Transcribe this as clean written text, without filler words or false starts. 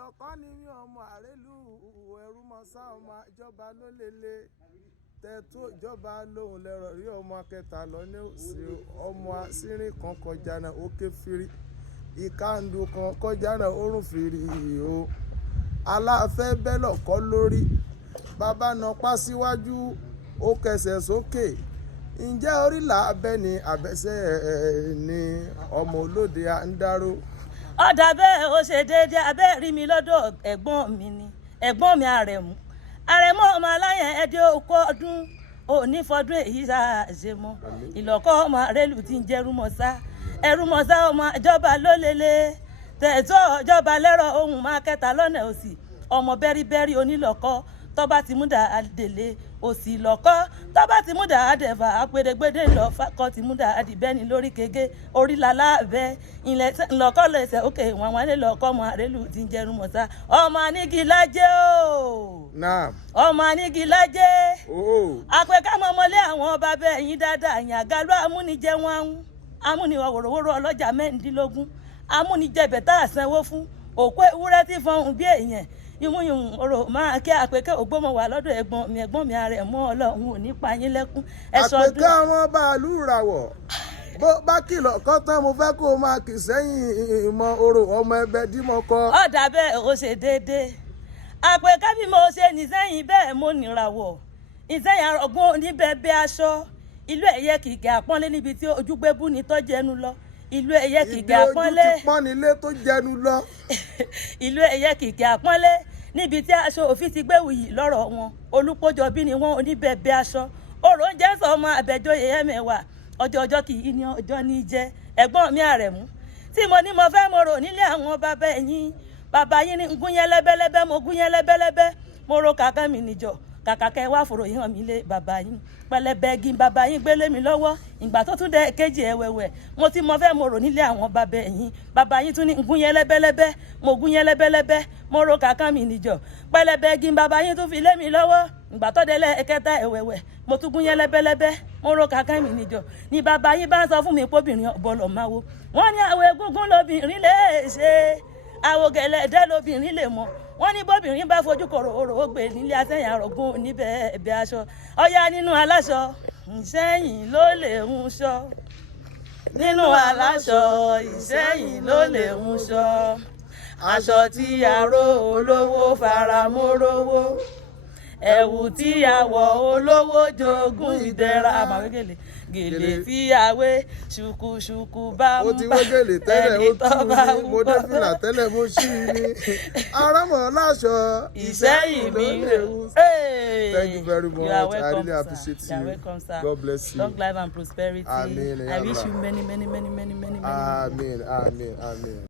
ìlọ̀kọ́ ni mí ọmọ àrélù ẹrú mọ́sá ọmọ ìjọba ló lélẹ̀ tẹ̀tú ìjọba lòun lẹ́rọ̀ rí ọmọ akẹta lọ ní òsì ọmọ asírin kan kọjá náà ó ké firi ìkàndù kan kọjá náà ó rùn firi o aláfẹ́ bẹ́lọ̀ kọ́ lórí bàbá napá síwájú ó kẹsẹ̀ sókè ǹjẹ́ orílà abẹ́ ni àbẹ́sẹ̀ ni ọmọ olóde à ń dárò. ọ̀dà bẹ́ẹ̀ ó ṣe déédéé abẹ́ rí mi lọ́dọ̀ ẹ̀gbọ́n mi ni ẹ̀gbọ́n mi àrẹ̀mú ọmọ aláyẹn ẹdẹ okó ọdún òní fọdún èyí ṣe mọ́ ìlọ́kọ́ ọmọ àrẹ́lù tí ń jẹ́ ẹrúmọ̀sá ọmọ ìjọba ló lélẹ̀ tẹ̀tọ́ ìjọba lẹ́rọ̀ ohun máa kẹta lọ́nà òsì ọmọ bẹ́ríbẹ́rí onílọ́kọ́ tọ́ba ti múdà àdèlé òsì lọ́kọ́ tọ́ba ti múdà àdẹ̀fà àpèdègbèdè ńlọ fakọ́ ti múdà àdìbẹ́ni lórí kége orílàlá abẹ́ ilẹ̀ ńlọkọ́ lẹ́sẹ̀ òkè wọn wọn lè lọ́kọ́ ọmọ àrẹ́lù tí ń jẹ́rú mọ́sá ọmọ anígilájẹ́ o ọmọ anígilájẹ́ àpèkámọ́mọ́lé àwọn ọba bẹ́ẹ̀ yín dáadáa yín àgálù amúnijẹ́ wọn amúniwá wòròwòrò ọlọ́jà mẹ́rìndínlógún amúnijẹ́bẹ̀ tá a sanwó fún òkú ewúrẹ́ tí fọhùn bí èèyàn ìmúyùn ọ̀rọ̀ máa kí àpèké ògbómọ̀ wà lọ́dọ̀ ẹ̀gbọ́n mi ààrẹ mọ́ ọlọ́run ò ní pa yín lẹ́kún. àpèké àwọn bàálù ràwọ̀ bó bá kìlọ̀ kọ́ tán mo fẹ́ kó o máa kì sẹ́yìn ìmọ̀ orò ọmọ ẹgbẹ́ dímọ̀ kọ́. ọ̀dà bẹ́ẹ̀ ó ṣe déédéé àpèké bí mo ṣe nìsẹ́yìn bẹ́ẹ̀ mo nìràwọ̀ ìsẹ́yìn àrọ̀gún oníbẹ̀bẹ̀ aṣọ ìlú ẹ̀yẹ kìkẹ́ àpọ́nlé níbi tí ojúgbébú ni tọ́jú ẹnu lọ ìlú ẹ̀yẹ kìkẹ́ àpọ́nlé ìdí ojú ti pọ́nilé tó jẹnu lọ. ìlú ẹ̀yẹ kìkẹ́ àpọ́nlé níbi tí aṣọ òfin ti gbéwì yìí lọ́rọ̀ wọn olùpọ̀jọ́ bí ni wọ́n oníbẹ̀bẹ̀ aṣọ òrò oúnjẹ sọ ọmọ àbẹ̀jọyè ẹ̀mẹ̀wà ọjọ́ kì í ní ọjọ́ ní jẹ́ ẹ̀gbọ́n mi àrẹ̀mú tí mo ní mo fẹ́ mo rò nílé àwọn bàbá yín ní gúnyẹ́ lẹ́bẹ́lẹ́bẹ́ mo gúnyẹ́ lẹ́bẹ́lẹ́bẹ́ mo ro kàkà mi níjọ kàkà kẹ́ wá fòrò yìí hàn mí lé bàbá yín pẹlẹbẹgì bàbá yín gbélé mi lọ́wọ́ ìgbà tó tún dé kejì ẹ̀wẹ̀wẹ̀ mo ti mọ fẹ́ mo rò nílé àwọn bàbá yín tún ní gúnyẹ́ lẹ́bẹ́lẹ́bẹ́ mo gúnyẹ́ lẹ́bẹ́lẹ́bẹ́ mo ro kàkà mi níjọ pẹlẹbẹgì bàbá yín tún fi lé mi lọ́wọ́ ìgbà tó dé lẹ́ẹ̀kẹta ẹ̀wẹ̀wẹ̀ mo tún gúnyẹ́ lẹ́bẹ́lẹ́bẹ́ mo ro kàkà mi níjọ ni bàbá yín bá ń sọ fún mi póbìnrin ọ̀bọ̀lọ̀ máa wo wọ́n ní àwọ̀ egúngún lobìnrin lè ṣe àwọ̀ gẹ̀lẹ́dẹ́ lobìnrin lè mọ̀ wọ́n ní bóbìnrin bá fojú kòrò ó gbé nílé asẹ́yìn àrògùn níbẹ̀ ẹ̀bẹ̀ aṣọ ọ̀yá nínú aláṣọ ìṣẹ́yìn ló lè ń ṣọ́ nínú aláṣọ ìṣẹ́yìn ló lè ń ṣọ́ aṣọ tí aró olówó faramórówó ẹ̀wù tí àwọ̀ olówó jogún ìdẹ̀ra àmàwégèlè gèlè tí àwé ṣùkùṣùkù bá ń bá ẹni tó bá ń mo dé fìlà tẹ́lẹ̀ mo ṣí i arámọ̀ láṣọ ìṣẹ́yìn mi thank you very much. You are welcome, I really appreciate sir. you. You are welcome, sir. God bless you. Long life and prosperity. Amen. I wish you many. Amen. Amen.